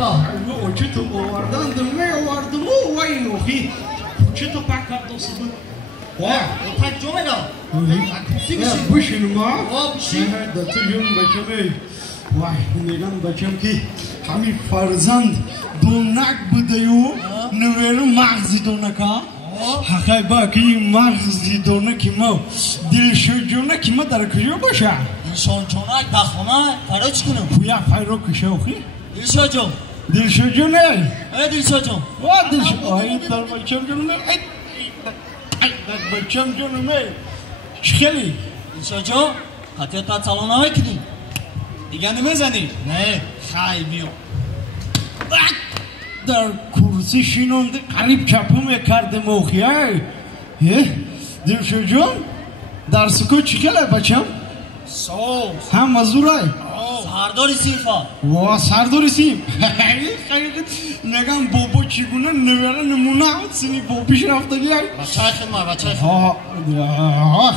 Aka. Oçeto ovardan dönme vardım o vay ohi. Oçeto pakar dostu. Vay. Tak jomena. Bu şimdi ma. O bir şey. Da tüyüm bakımı. Vay neden bakım ki hami farzand donak budayu neveru mağzi donaka. Hakay baki mağzi donaki ma. Dil şojuna kime darakıyor başa. İnsan çonak dakhona faro çıkınım. Huya fayro kışa ohi. Dilşocum. Dil şojuna. Dilşocum. What is ay dar bakım canım ay bakım canım Şkeli. Dilşocum. Hatta salona mekdin. Diğer ne zani? Ne? Haybiyo. Dar kursi şinonda garip çapım yakardım okuyay. Dil şojum. Darsuko çıkala bacham. So. Ha mazuray. Sardori Sifa. Wa sardori sim. Negam bobo chiguna nevera nemuna seni bobi şrafta gel. Baçay khidma, baçay.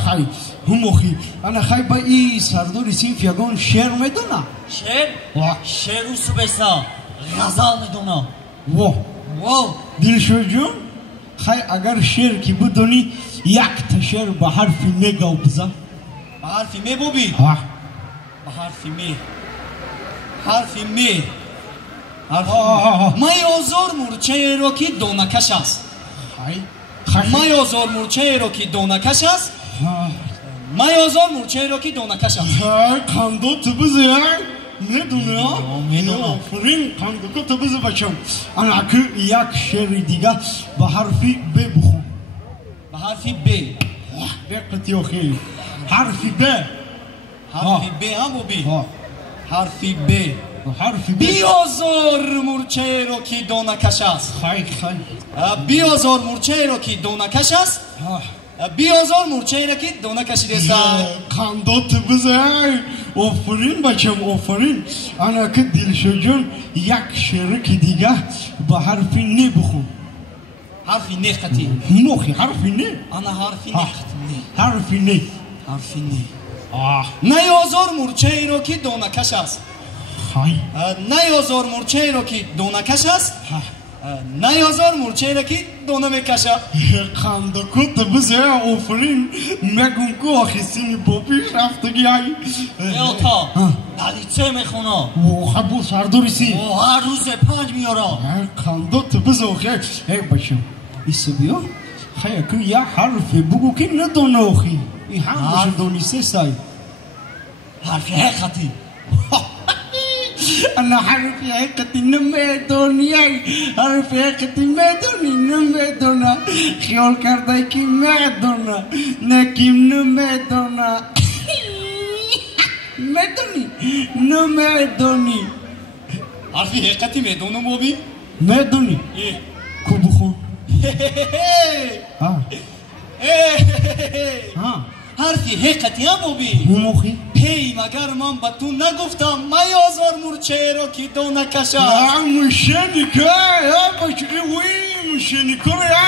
Hay. Humohi. Ana hay ba i sardori sim fiagon şer medona. Şer? Şer usubesa. Gazal medona. Wo. Wow. Dil şojum. Hay agar şer ki bu doni yak taşer bahar filme gavbza. Harfi me bobi. Ha. Harfi me. Harfi me. Mayozor murchero ki dona kashas. Hay. Mayozor murchero ki dona kashas. Mayozor murchero ki dona kashas. Ha kando tıbız ya. Ne dona? Ne dona? Fırın kando tıbız bacham. Ana akı yak şer diga baharfi be buhu. Harfi B. Dikkat yok hey. Harfi B. Harfi B ha bobi. Harfi B. Harfi B. Biozor murchero ki dona kashas. Hay hay. Biozor murchero ki dona kashas. Biozor murchero ki dona kashidesa. Kando tıbız ya. O fırın bacham o fırın. Ana akı dil şojun yak şer ki diga baharfi ne buhu. Harfi ne khati. Mohi harfi ne? Ana harfi ne khati ne. Harfi ne? Harfi ne. Nayozor murchero ki dona kashas. Hay. Nayozor murchero ki dona kashas. Nayozor murchero ki dona me kasha. Kando tıbız ya o fırın. Megum ko ahisini bobi şraftı gay. Yota. Dalitse mekhona. O habu sardorisi. O har roz 5 miyora. Kando tıbız okey. Hey başım. İsbiyo. Hay akı ya harfi bugu ki ne dona ohi. İhan doni sesay. Harfi khati. Ana harfi hakati neme doniyay. Harfi hakati medoni neme dona. Khiyol karday ki medona. Ne kim neme dona. Medoni. Neme doni. Harfi khati me dono bobi. Medoni. Kubuhu. Ha. Ha. Harfi khati ha bobi. Humohi. Hey magar man batu naguftam mayozor murchero ki dona kasha. Ya müşenika ya başı uy müşenika ya.